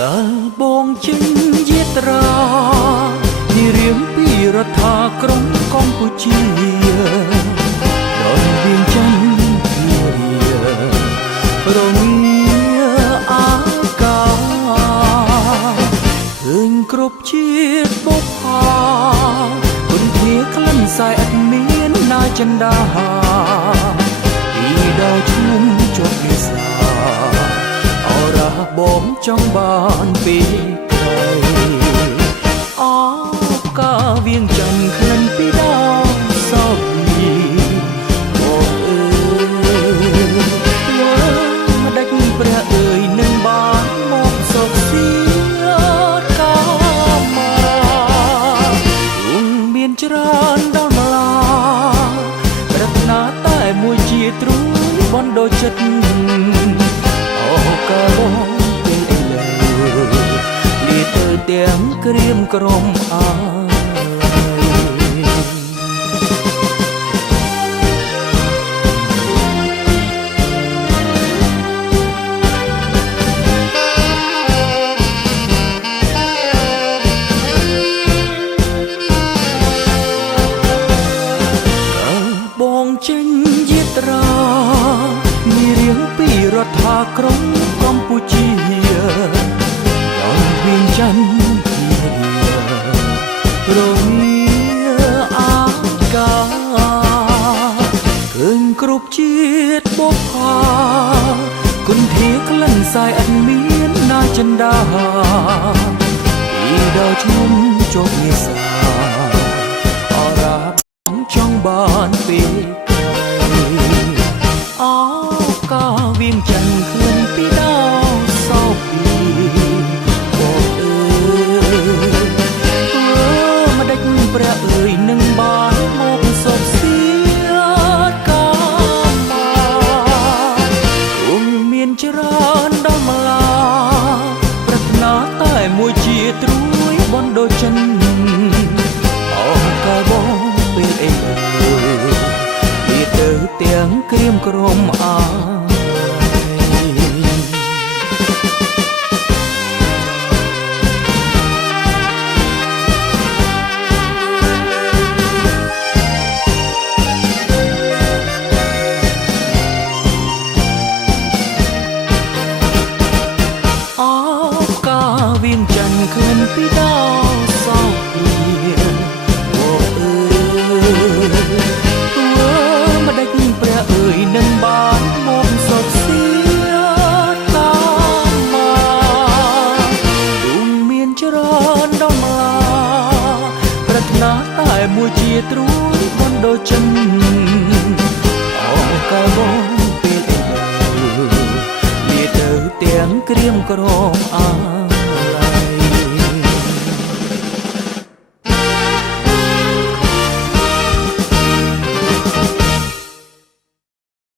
កាលបងចេញយាត្រានារៀងពីរដ្ឋាក្រុងកម្ពុជាដល់វៀងច័ន្ទរងាអាកាឃើញគ្រប់ជាតិបុប្ផាគុនធាក្លិនសែអត់មានណាចិន្តាពីដល់ឈ្មោះជាប់វាសាអរ៉ាបងចង់បានពីក្រៃអកាវៀងច័ន្ទក្លិនពីដល់សោកពីបងអើយមកដាច់ព្រះអើយនឹងបានមកសុខសៀកាមាមានច្រើនដល់ម្លាប្រាថ្នាតែមួយជាទ្រូងបណ្ដោចិត្តអូកាបងពេលឥឡូវលាទៅទាំងក្រៀមក្រំអាចេញយាត្រានារៀងពីរដ្ឋាក្រុងកម្ពុជាដល់វៀងច័ន្ទរងាអាកាឃើញគ្រប់ជាតិបុប្ផាគុនធាក្លិនសែអត់មានណាចិន្តាពីដល់ឈ្មោះចុះវាសាអរ៉ាចង់បានពីអកាវៀងច័ន្ទក្លិនពីដល់សោកពីបងអើយមកដាច់ព្រះអើយនឹងបានមកសុខសៀកាមាគុំមានច្រើនដល់ម្លាប្រាថ្នាតែមួយជាទ្រួយបណ្ដោចិនអកាបងពេលអីទៅទាំងក្រៀមក្រំអាកាវៀងច័ន្ទក្លិនពីដល់សោកពីនឹងបានមកសុខសៀកាមាទូមានច្រើនដល់ម្លាប្រាថ្នាតែមួយជាទ្រួយបណ្ដោចិនអកាបងពេលឥឡូវលាទៅទាំងក្រៀមក្រំអា